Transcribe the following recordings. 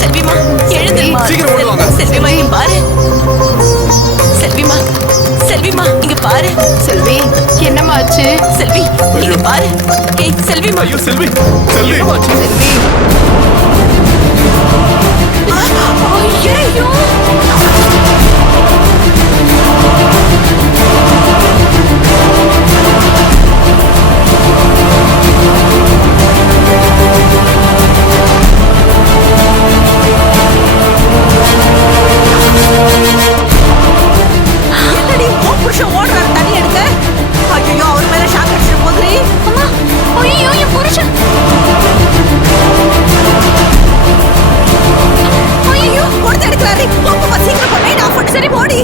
செல்விமா எழுந்துமா. சீக்கிரம் ஓடி வாங்க. செல்விமா இங்க பாரு. செல்விமா செல்விமா இங்க பாரு. செல்வி என்னம்மா ஆச்சு? செல்வி இங்க பாரு. ஏய் செல்விமா. ஐயோ செல்வி, செல்வி செல்வி ஐயோ என்னடி உன் புருஷன் ஓடுறாரு தண்ணி எடுக்க? ஐயோ அவர் மேல ஷாக் அடிச்சிட போகுதுடி. அம்மா ஐயோ என் புருஷன். ஐயோ ஓடுது எடுக்கிறாரு. போப்பா சீக்கிரம் போய் லைட் ஆஃப் பண்ணு. சரி ஓடி.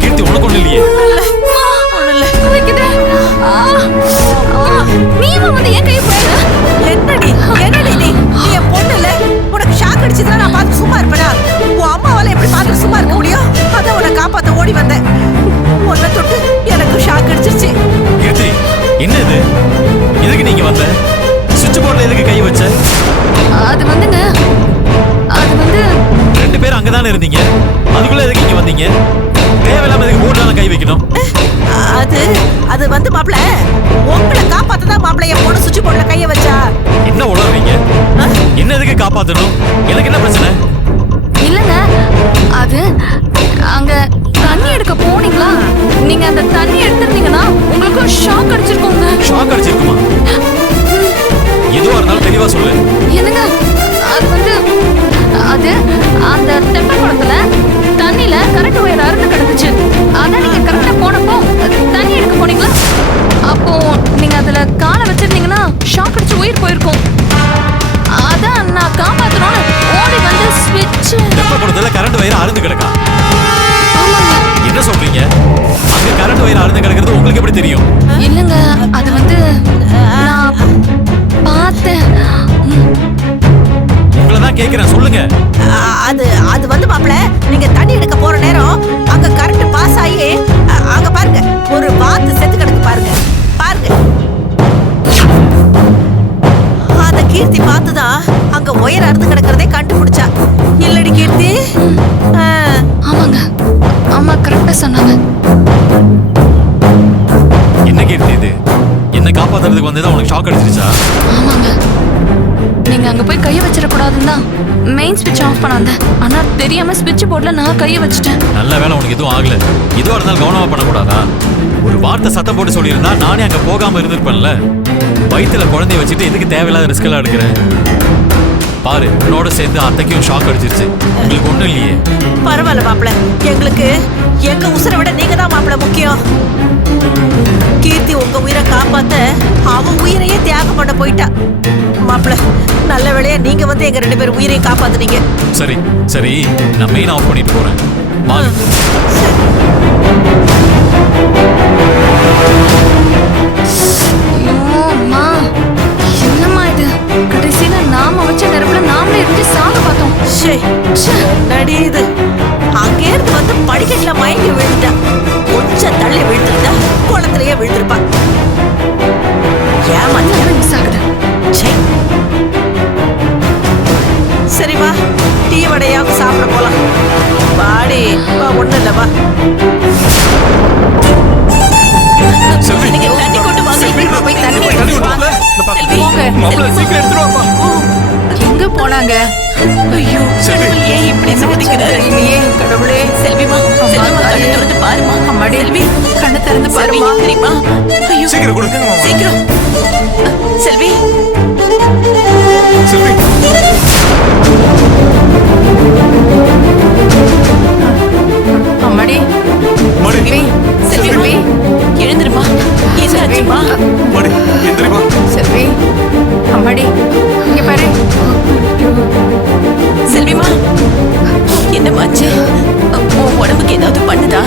கீர்த்தி உனக்கு ஒண்ணு இல்லையே? என்னடி நீ என் பொண்ணு இல்ல? உனக்கு ஷாக் அடிச்சதுன்னா நான் பார்த்து சும்மா இருப்பேனா? உன் அம்மாவால எப்படி பார்த்து சும்மா இருக்க முடியும்? அதான் உன்னை காப்பாத்த ஓடி வந்தேன். உன்னை தொட்டு எனக்கு ஷாக் அடிச்சிருச்சு. கீர்த்தி என்ன இது? எதுக்கு நீங்க வந்த? சுவிட்ச் போர்ட்ல எதுக்கு கை வச்ச? அது வந்துங்க, அது வந்து ரெண்டு பேரும் அங்கதானே இருந்தீங்க, அதுக்குள்ள எதுக்கு இங்க வந்தீங்க? தேவையில்லாம எதுக்கு போர்ட்ல கை வைக்கணும்? அது வந்து மாப்பிள உங்களை காப்பாத்ததான் மாப்பிள என் பொண்ணு சுவிட்ச் போர்ட்ல கைய வச்சா. என்ன உளறீங்க? என்ன எதுக்கு காப்பாத்தணும்? எனக்கு என்ன பிரச்சனை? இல்லங்க, அது அங்க தண்ணி எடுக்க போனீங்களா? நீங்க அந்த தண்ணி எடுத்துருந்தீங்கன்னா உங்களுக்கு ஷாக் அடிச்சிருக்கோங்க. ஷாக் அடிச்சிருக்குமா? எதுவா இருந்தாலும் தெளிவா சொல்லு. என்னங்க, அது வந்து அது அந்த தெப்ப குளத்துல தண்ணியில கரண்ட் ஒயர் அறுந்து கிடந்துச்சு. அதான் நீங்க கரெக்டா போனப்போ தண்ணி எடுக்க போனீங்களா? அப்போ நீங்க அதுல காலை வச்சிருந்தீங்கன்னா ஷாக் அடிச்சு உயிர் போயிருக்கும். அதான் நான் காப்பாத்தணும்னு ஓடி வந்து ஸ்விட்ச். தெப்ப குளத்துல கரண்ட் வயர் அறுந்து கிடக்கா? ஆமாங்க. என்ன சொல்றீங்க? அங்க கரண்ட் வயர் அறுந்து கிடக்கிறது உங்களுக்கு எப்படி தெரியும்? இல்லங்க, அது வந்து நான் பார்த்தேன். உங்களதான் கேக்குறேன், சொல்லுங்க. அது வந்து மாப்பிள நீங்க தண்ணி எடுக்க போற நேரம் அங்க கரண்ட் பாஸ் ஆகி அங்க பாருங்க ஒரு வாத்து செத்து கிடக்கு. பாருங்க அத கீர்த்தி பார்த்துதான் அங்க ஒயர் அறுந்து கிடக்கிறதே கண்டுபிடிச்சா. இல்லடி கீர்த்தி? ஆமாங்க, ஆமா கரெக்டா சொன்னாங்க. என்ன கீர்த்தி இது? என்ன காப்பாத்துறதுக்கு வந்ததா உனக்கு ஷாக் அடிச்சிருச்சா? ஆமாங்க, நீங்க அங்க போய் கைய வச்சிடக்கூடாதுன்னு தான் மெயின் ஸ்விட்ச் ஆஃப் பண்ண வந்தேன். ஆனா தெரியாம ஸ்விட்ச் போர்ட்ல நான் கைய வச்சிட்டேன். நல்ல வேலை உனக்கு எதுவும் ஆகல. எதுவா இருந்தாலும் கவனமா பண்ணக்கூடாதா? ஒரு வார்த்தை சத்தம் போட்டு சொல்லியிருந்தா நானே அங்க போகாம இருந்திருப்பேன்ல. வயிற்றுல குழந்தைய வச்சுட்டு எதுக்கு தேவையில்லாத ரிஸ்க் எல்லாம் எடுக்கிறேன்? பாரு, உன்னோட சேர்ந்து அத்தைக்கும் ஷாக் அடிச்சிருச்சு. உங்களுக்கு ஒண்ணும் இல்லையே? பரவாயில்ல மாப்பிள, எங்களுக்கு எங்க உசுரை விட நீங்க தான் மாப்பிள முக்கியம். கீர்த்தி உங்க உயிரை காப்பாத்த அவன் உயிரையே தியாகம் பண்ண போயிட்டா. மாப்பிள நல்ல வேளையா நீங்க வந்து எங்க ரெண்டு பேரும் உயிரையும் காப்பாத்துனீங்க. சரி சரி, நான் மெயின் ஆஃப் பண்ணிட்டு போறேன். என்னம்மா இது? கடைசியில நாம வச்ச நெருப்புல நாமளே இருந்து சாக பார்த்தோம். நடியுது. அங்கே இருந்து வந்து படிக்கட்டுல மயங்கி விழுந்துட்டா. கொஞ்சம் தள்ளி விழுந்துட்டா குளத்திலேயே விழுந்திருப்பா. ஏமாத்திரம் மிஸ் ஆகுது. சரி வா, டீ வடையாவது சாப்பிட போலாம். வாடி வா, ஒண்ணு இல்ல வா. செல்வி, நீங்க தண்ணி கொண்டு வாங்க. போய் தண்ணி எடுத்து வாங்க. மாப்பிள்ள சீக்கிரம் எடுத்துட்டு வாப்பா. எங்க போனாங்க? ஐயோ செல்வி. கடவுள் ஏன் இப்படி சோதிக்கிறாரு இல்லையே கடவுளே. செல்விமா செல்விமா கண்ணு திறந்து பாருமா அம்மாடி செல்வி கண்ணு திறந்து செல்வி பாருமா. தெரியுமா ஐயோ சீக்கிரம் கொடுங்க மாமா. சீக்கிரம் செல்வி செல்வி அம்மாடி மாடி செல்வி செல்வி எழுந்திருமா என்னாச்சுமா மாடி எந்திரிமா. செல்வி அம்மாடி இங்க பாரு. செல்விமா என்னமாச்சு உன் உடம்புக்கு ஏதாவது பண்ணுதா